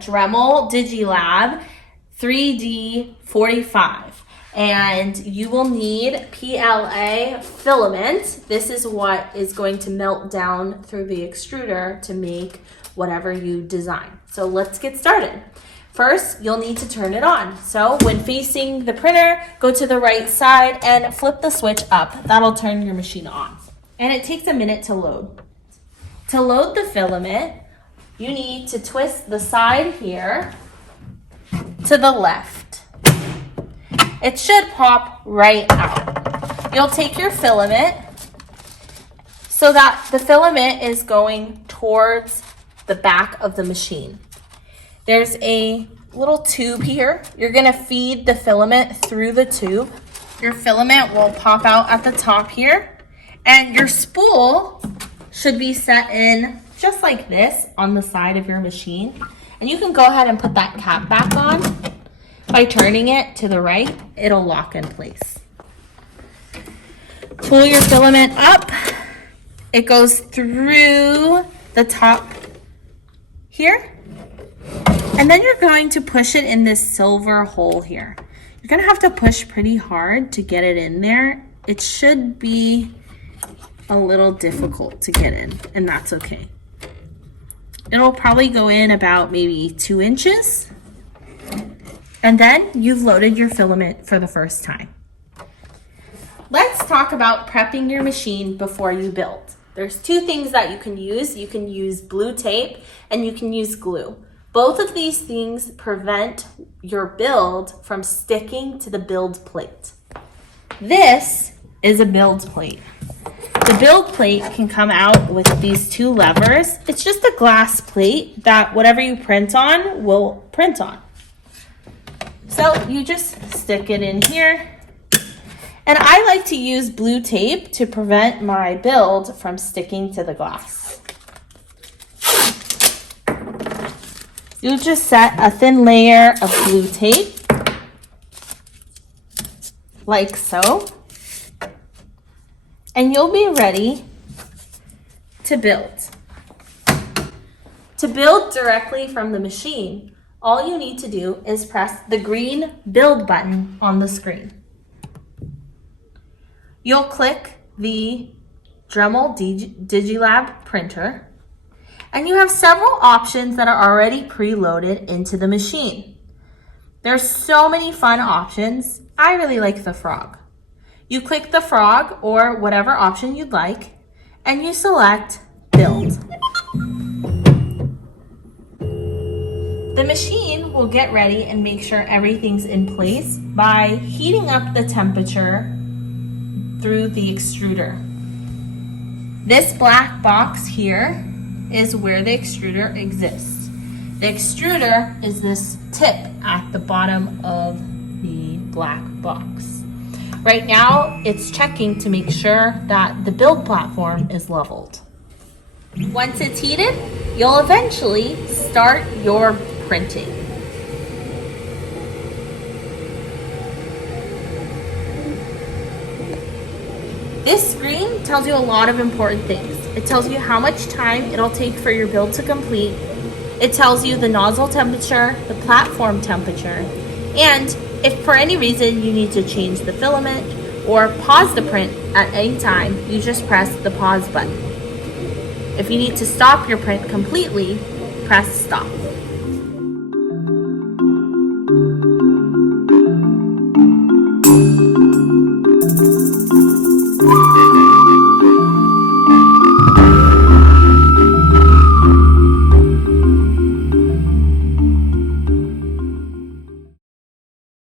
Dremel DigiLab 3D 45. And you will need PLA filament. This is what is going to melt down through the extruder to make whatever you design. So let's get started. First, you'll need to turn it on. So when facing the printer, go to the right side and flip the switch up. That'll turn your machine on. And it takes a minute to load. To load the filament, you need to twist the side here to the left. It should pop right out. You'll take your filament so that the filament is going towards the back of the machine. There's a little tube here. You're gonna feed the filament through the tube. Your filament will pop out at the top here, and your spool should be set in just like this on the side of your machine. And you can go ahead and put that cap back on. By turning it to the right, it'll lock in place. Pull your filament up. It goes through the top here. And then you're going to push it in this silver hole here. You're gonna have to push pretty hard to get it in there. It should be a little difficult to get in, and that's okay. It'll probably go in about maybe 2 inches. And then you've loaded your filament for the first time. Let's talk about prepping your machine before you build. There's 2 things that you can use. You can use blue tape and you can use glue. Both of these things prevent your build from sticking to the build plate. This is a build plate. The build plate can come out with these 2 levers. It's just a glass plate that whatever you print on will print on. So you just stick it in here. And I like to use blue tape to prevent my build from sticking to the glass. You'll just set a thin layer of blue tape, like so, and you'll be ready to build. To build directly from the machine, all you need to do is press the green build button on the screen. You'll click the Dremel DigiLab printer, and you have several options that are already preloaded into the machine. There's so many fun options. I really like the frog. You click the frog or whatever option you'd like, and you select build. The machine will get ready and make sure everything's in place by heating up the temperature through the extruder. This black box here is where the extruder exists. The extruder is this tip at the bottom of the black box. Right now, it's checking to make sure that the build platform is leveled. Once it's heated, you'll eventually start your printing. This screen tells you a lot of important things. It tells you how much time it'll take for your build to complete. It tells you the nozzle temperature, the platform temperature, and if for any reason you need to change the filament or pause the print at any time, you just press the pause button. If you need to stop your print completely, press stop.